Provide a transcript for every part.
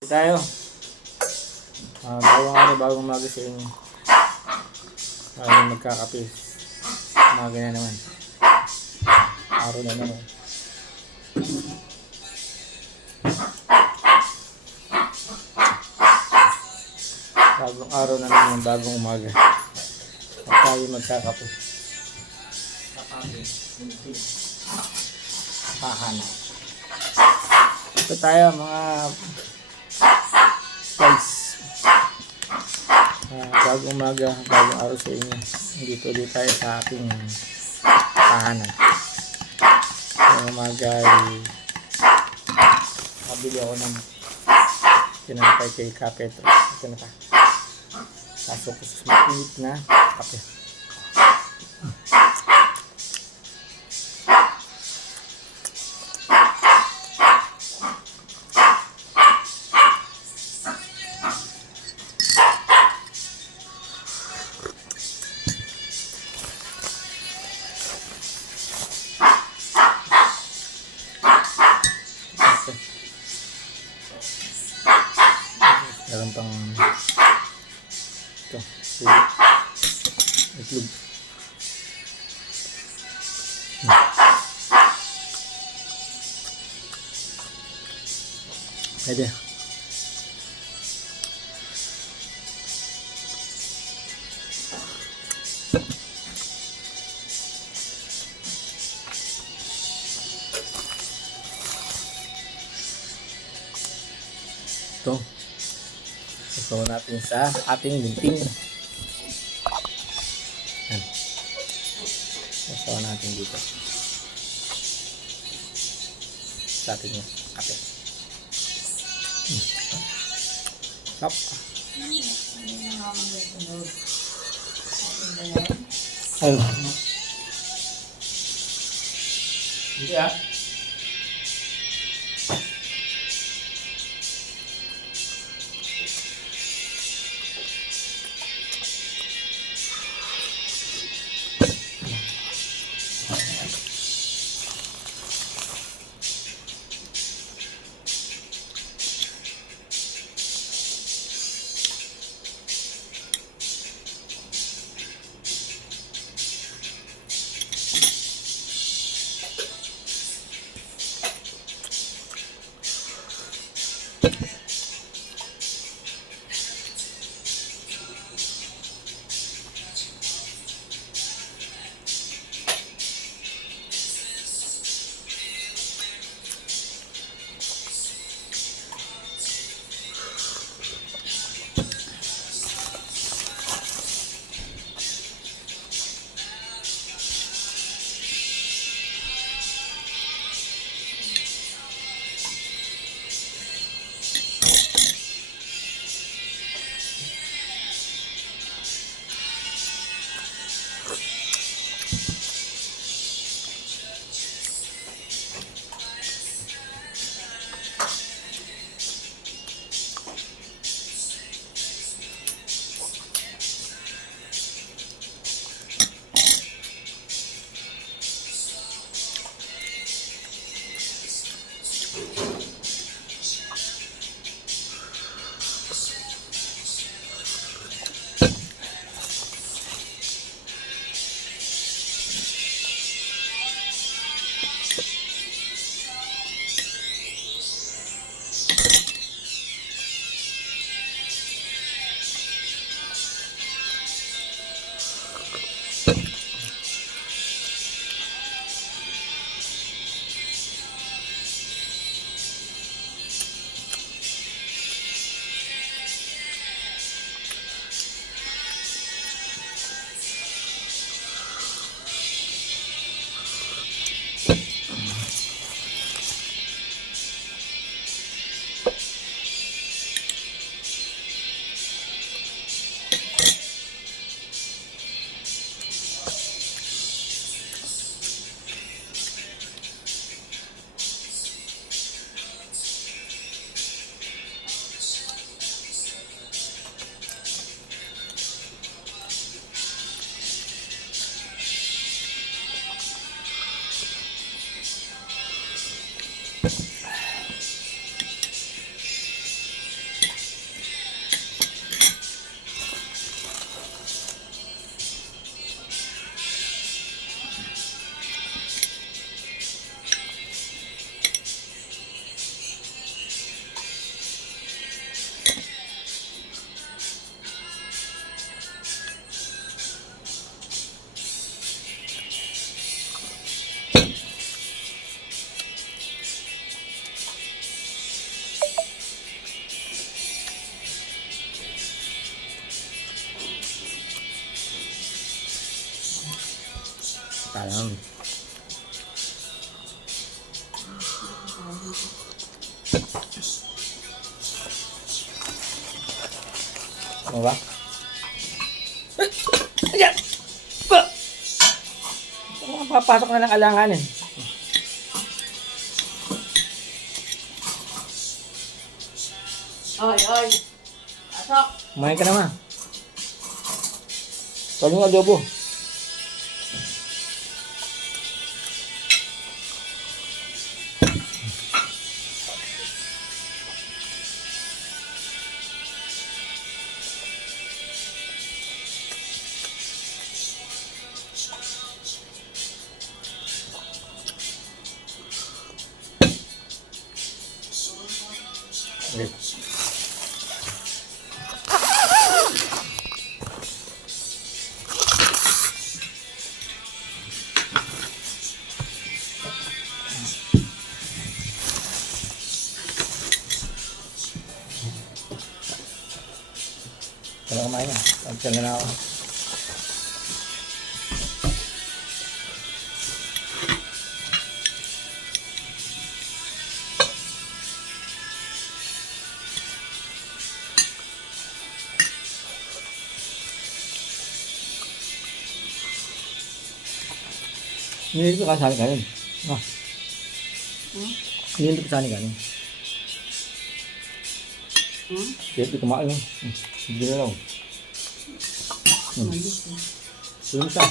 Tayo. Bagong umaga sa inyo. Magkakape. Umaga na naman. Araw na naman. Bagong araw na naman, bagong umaga. At tayo magkakape. Hahanap. Ito tayo mga guys. Bagong umaga, bagong araw sa inyo. Dito ulit tayo sa aking tahanan. Ngayong umaga ay kabili ako ng tinapay kay Kapetro. Ito na pa. Pasok ko sa mainit na kape. Meron pang ito, itlog. Pwede. Ito. Ito natin sa ating linting. Yan. Ito natin dito. Sa ating kape. Stop. Ayun. Hindi ah. Talang. Ano ba? Ayan! Ba! Papasok na ng alanganin. Oy, oy. Pasok. Kumain ka naman. Kalo yung adobo. Okay. Kaya kumain na. Pagkala na ako. Nilito ka saan kanin. Ah. Nilito ka saan kanin. Kaya di kumain. Hindi na lang. Tulong siya.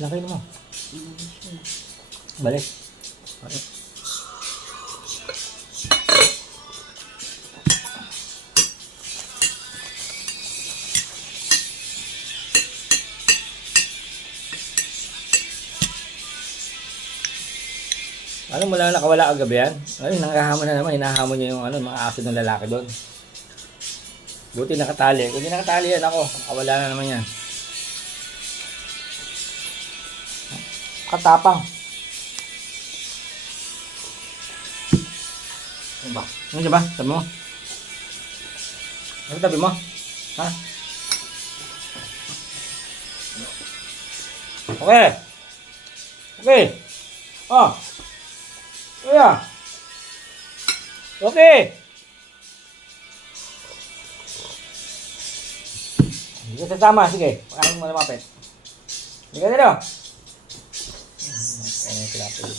Laki naman. Balik. Balik. Ano mo lang nakawala kagabi yan? Ayun, nangahamon na naman. Hinahamon niya yung mga aso ng lalaki doon. Buti nakatali. Kung di nakatali yan ako, nakawala na naman yan. Katapang. Ano ba? Ano siya ba? Tabi mo? Ano tabi mo? Ha? Okay. Okay. Oh. Yeah. Okay. Hindi ka sasama. Sige. Pakain mo lumapit. Hindi ka dito. Kaya yung tilapia.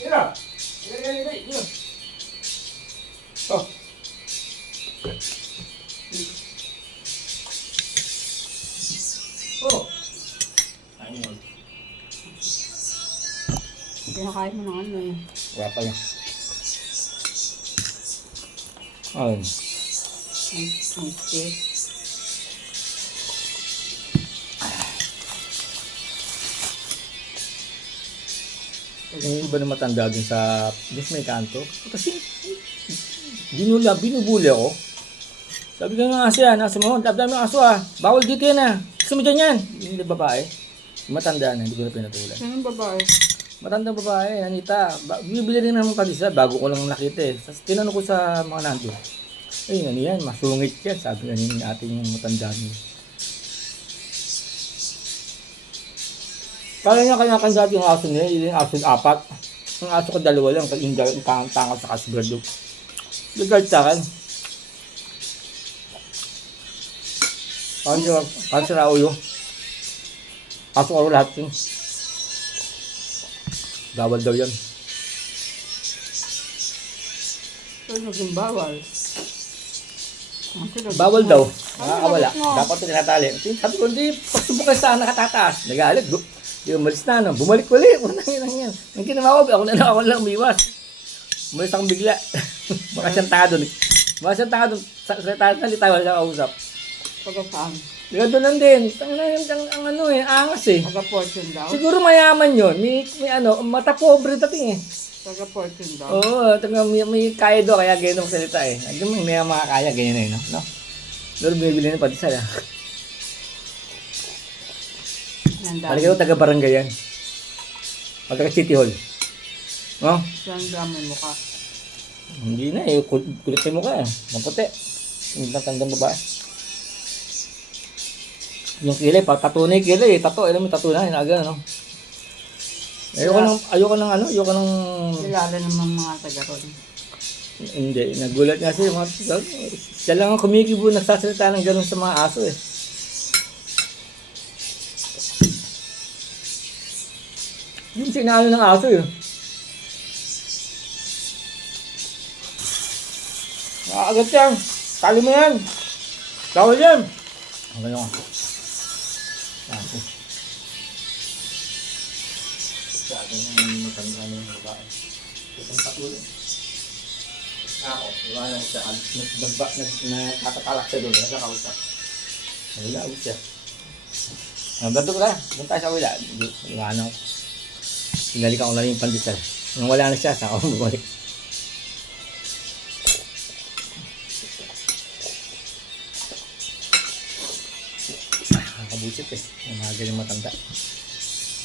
Dito. Dito. Oh. Oh. Ayun yun. Pinakain mo ng ano eh. Wala pa yun. Ayun. Ang steak. Yung iba na matanda dun sa may kanto. Kasi binubuli ako. Sabi ko ng aso yan, aso mo, dami ng aso ah. Bawal dito yan ah. Gusto mo dyan yan. Yung babae. Matanda na, hindi ko na pinatulan. Saan yung babae? Matandang babae, Anita. Bibili rin naman kadisa, bago ko lang nakita eh. Tinanong ko sa mga nandun. Ay, ano yan, masungit yan. Sabi nga ni ating yung matanda niya. Kaya niya kanya-kanya yung aso niya, yung aso 4. Ang aso ko 2 lang, yung tangas sa kasbradog. Ligard sa akin. Paano sila ulo? Aso ko lahat yun. Bawal daw yan. Ito naging bawal. Bawal daw. Nakakawala. Dapat ito tinatali. Sabi ko, hindi, pagsubok kayo saan nakatatas. Nagalit. Di umalis na, no? Bumalik ulit. Unang yan. Ang ginawa ko, ako lang umiwas. Umalis akong bigla. Baka siyang tanga doon. Baka siyang tanga doon. Salita, wala siyang kausap. Taga saan? Diga doon lang din. Ang ano eh, angas eh. Taga fortune daw? Siguro mayaman yun. May ano, mata pobre dating eh. Taga fortune daw? Oo, may kaya do, kaya ganyan ang salita eh. Hindi may mga kaya, ganyan na eh, no? Pero bumibili na pati sila. Balik ko, taga barangay yan. O taga City Hall. No? Saan dami mo ka? Hindi na eh, kulit mo ka eh. Maputi. Yung matandang babae. Yung kilay, pa tattoo na yung kilay. Tattoo, alam mo, tattoo na. Inaga, ano. Ayoko ng Kilala naman mga taga ron. hindi, nagulat nga siya. Siya lang ang kumikibo, nagsasalita ng ganun sa mga aso eh. Yung sinalo ng aso eh. Nakakagat yan. Tali mo yan. Tawal yan. Ang ganyan ka. Aso. Sa akin yung matanda na yung babae. Itong katulad. Ako, iwanan siya. Nakatatalak siya doon. Nagkakausap. Wala ako siya. Nagbanto ko na. Doon tayo sa wala. Iwanan ko. Pinalikan ko na rin yung pandesal. Nung wala na siya, saka ako bumalik. Nakakabusit eh. Yung mga galing matanda.